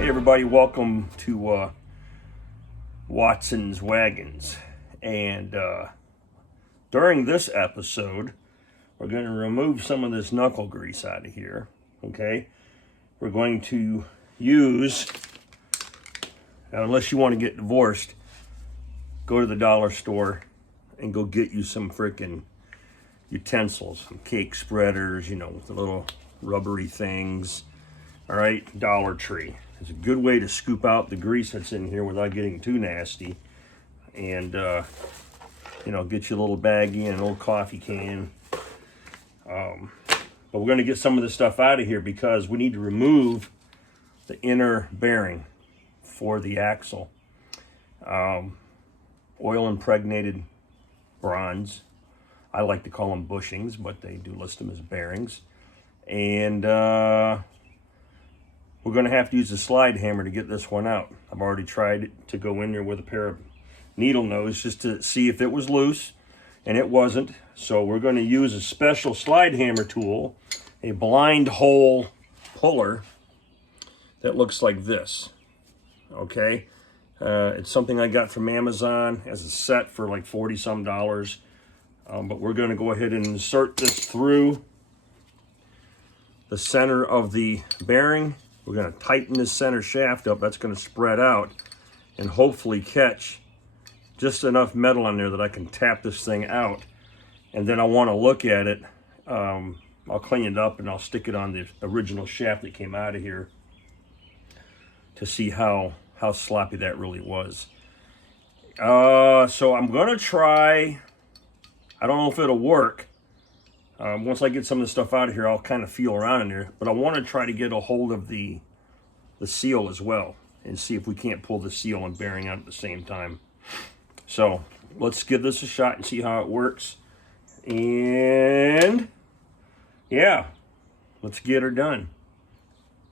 Hey everybody, welcome to Watson's Wagons. And during this episode, we're going to remove some of this knuckle grease out of here, okay? We're going to use, unless you want to get divorced, go to the dollar store and go get you some freaking utensils, some cake spreaders, you know, with the little rubbery things. All right, Dollar Tree. It's a good way to scoop out the grease that's in here without getting too nasty. And, you know, get you a little baggie and an old coffee can. But we're going to get some of this stuff out of here because we need to remove the inner bearing for the axle. Oil impregnated bronze. I like to call them bushings, but they do list them as bearings. And we're going to have to use a slide hammer to get this one out. I've already tried to go in there with a pair of needle nose just to see if it was loose, and it wasn't. So we're going to use a special slide hammer tool, a blind hole puller that looks like this. Okay, it's something I got from Amazon as a set for like $40-some. But we're going to go ahead and insert this through the center of the bearing. We're going to tighten this center shaft up. That's going to spread out and hopefully catch just enough metal on there that I can tap this thing out. And then I want to look at it. I'll clean it up and I'll stick it on the original shaft that came out of here to see how sloppy that really was. So I'm going to try. I don't know if it'll work. Once I get some of the stuff out of here, I'll kind of feel around in there. But I want to try to get a hold of the seal as well and see if we can't pull the seal and bearing out at the same time. So let's give this a shot and see how it works. And yeah, let's get her done.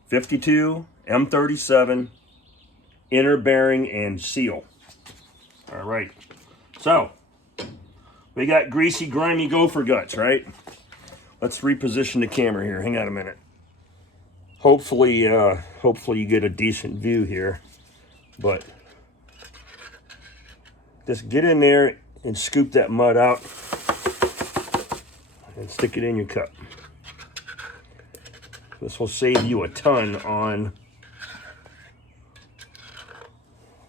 52 M37 inner bearing and seal. All right. So we got greasy, grimy gopher guts, right? Let's reposition the camera here. Hang on a minute. Hopefully you get a decent view here. But just get in there and scoop that mud out and stick it in your cup. This will save you a ton on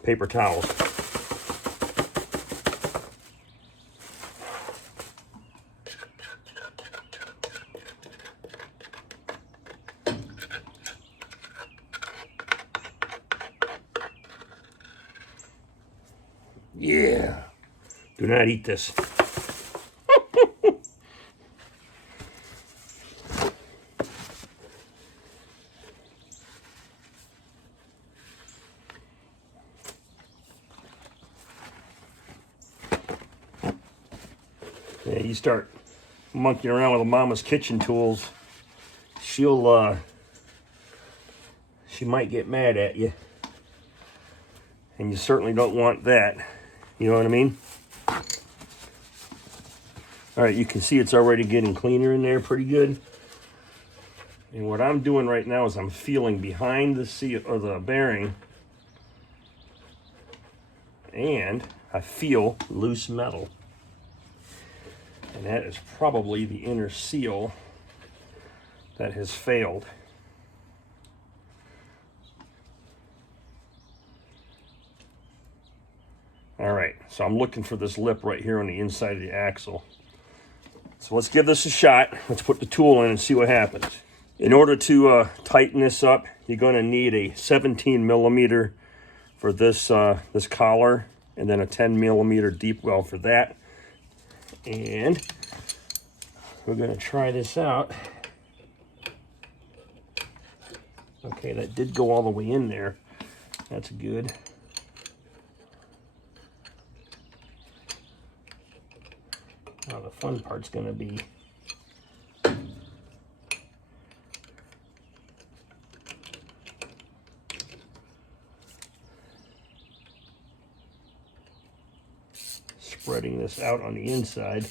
paper towels. Yeah, do not eat this. Yeah, you start monkeying around with a mama's kitchen tools, she might get mad at you. And you certainly don't want that. You know what I mean? All right, you can see it's already getting cleaner in there pretty good. And what I'm doing right now is I'm feeling behind the seal or the bearing, and I feel loose metal. And that is probably the inner seal that has failed. All right, so I'm looking for this lip right here on the inside of the axle. So let's give this a shot. Let's put the tool in and see what happens. In order to tighten this up, you're going to need a 17 millimeter for this this collar, and then a 10 millimeter deep well for that. And we're going to try this out. Okay, that did go all the way in there. That's good. Now the fun part's going to be spreading this out on the inside.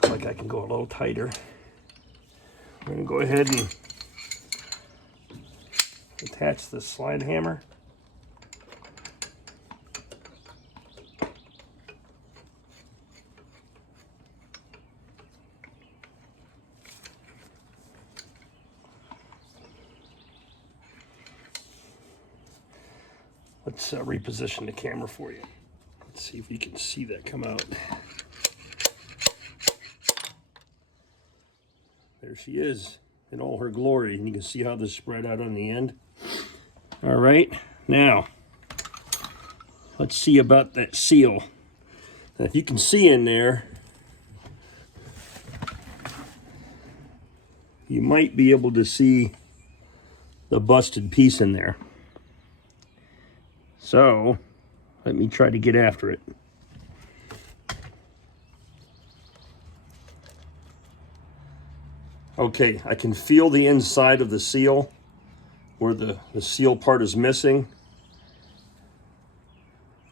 Looks like I can go a little tighter. I'm going to go ahead and attach the slide hammer. Let's reposition the camera for you. Let's see if you can see that come out. There she is in all her glory, and you can see how this spread out on the end. All right, now let's see about that seal. Now, if you can see in there, you might be able to see the busted piece in there. So let me try to get after it. Okay, I can feel the inside of the seal where the seal part is missing.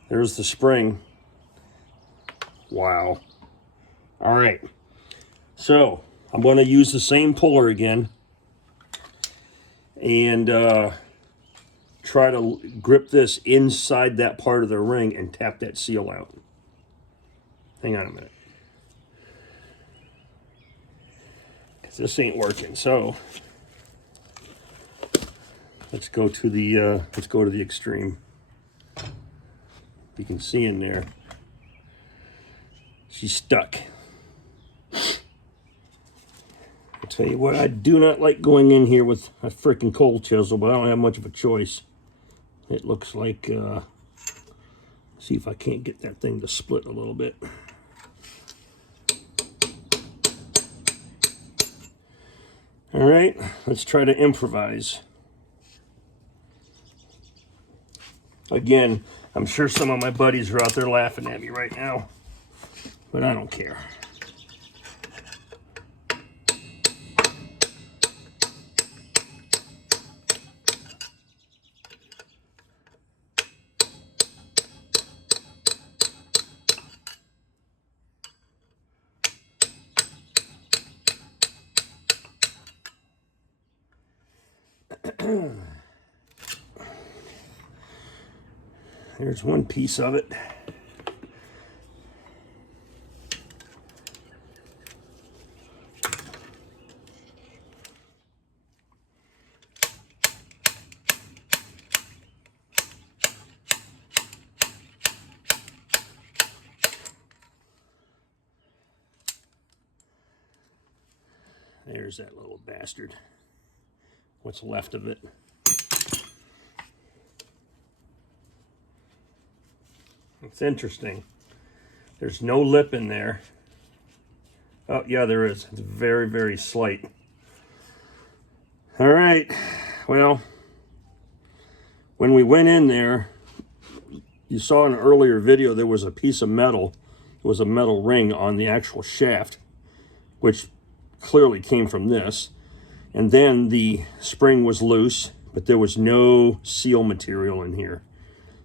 There's the spring. Wow. All right, so I'm going to use the same puller again and try to grip this inside that part of the ring and tap that seal out. Hang on a minute. Because this ain't working, so let's go to the extreme. You can see in there, she's stuck. I'll tell you what, I do not like going in here with a freaking cold chisel, but I don't have much of a choice. It looks like, see if I can't get that thing to split a little bit. All right, let's try to improvise. Again, I'm sure some of my buddies are out there laughing at me right now, but I don't care. There's one piece of it. There's that little bastard. What's left of it. It's interesting. There's no lip in there. Oh, yeah, there is. It's very, very slight. All right. Well, when we went in there, you saw in an earlier video there was a piece of metal. It was a metal ring on the actual shaft, which clearly came from this. And then the spring was loose, but there was no seal material in here.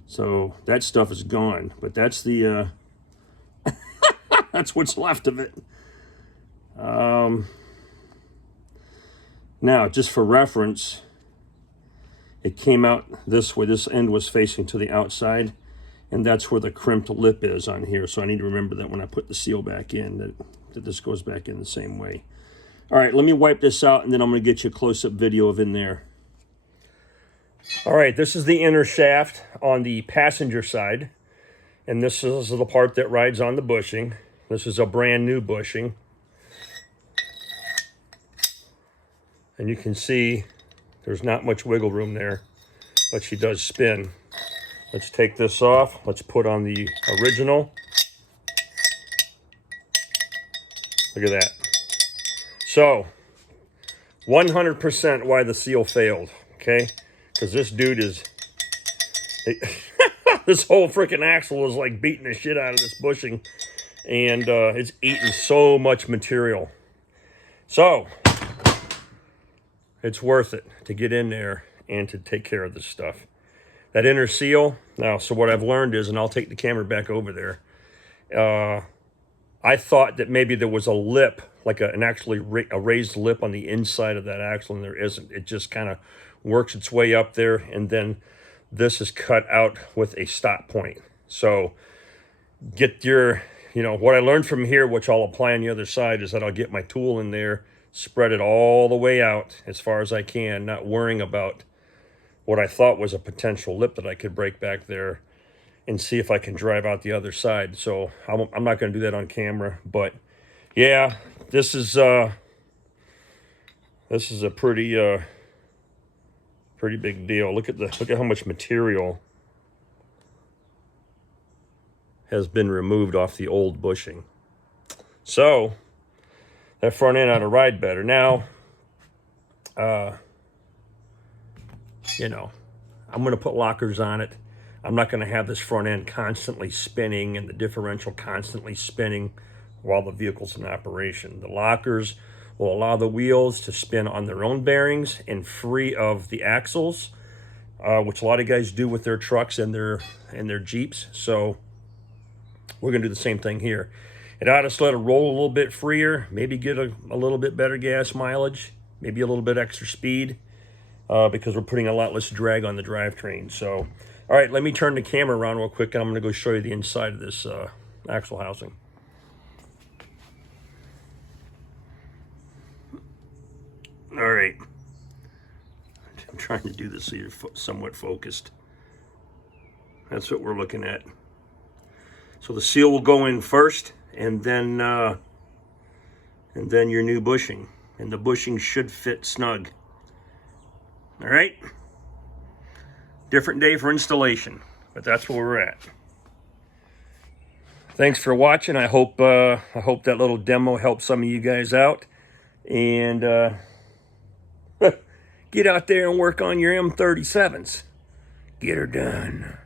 So that stuff is gone, but that's the that's what's left of it. Now, just for reference, it came out this way. This end was facing to the outside, and that's where the crimped lip is on here. So I need to remember that when I put the seal back in, that this goes back in the same way. All right, let me wipe this out, and then I'm going to get you a close-up video of in there. All right, this is the inner shaft on the passenger side, and this is the part that rides on the bushing. This is a brand new bushing. And you can see there's not much wiggle room there, but she does spin. Let's take this off. Let's put on the original. Look at that. So, 100% why the seal failed, okay? Because this dude is, this whole freaking axle is like beating the shit out of this bushing, and it's eating so much material. So, it's worth it to get in there and to take care of this stuff. That inner seal, now, so what I've learned is, and I'll take the camera back over there, I thought that maybe there was a lip, like an actually a raised lip on the inside of that axle, and there isn't. It just kind of works its way up there, and then this is cut out with a stop point. So get your, what I learned from here, which I'll apply on the other side, is that I'll get my tool in there, spread it all the way out as far as I can, not worrying about what I thought was a potential lip that I could break back there, and see if I can drive out the other side. So I'm not going to do that on camera, but yeah, this is a pretty big deal. Look at how much material has been removed off the old bushing. So that front end ought to ride better. Now, I'm going to put lockers on it. I'm not going to have this front end constantly spinning and the differential constantly spinning while the vehicle's in operation. The lockers will allow the wheels to spin on their own bearings and free of the axles, which a lot of guys do with their trucks and their Jeeps. So we're going to do the same thing here. It ought to just let it roll a little bit freer, maybe get a little bit better gas mileage, maybe a little bit extra speed, because we're putting a lot less drag on the drivetrain. So, all right, let me turn the camera around real quick, and I'm going to go show you the inside of this axle housing. All right. I'm trying to do this so you're somewhat focused. That's what we're looking at. So the seal will go in first, and then your new bushing. And the bushing should fit snug. All right? Different day for installation, but that's where we're at. Thanks for watching. I hope that little demo helped some of you guys out. And get out there and work on your M37s. Get her done.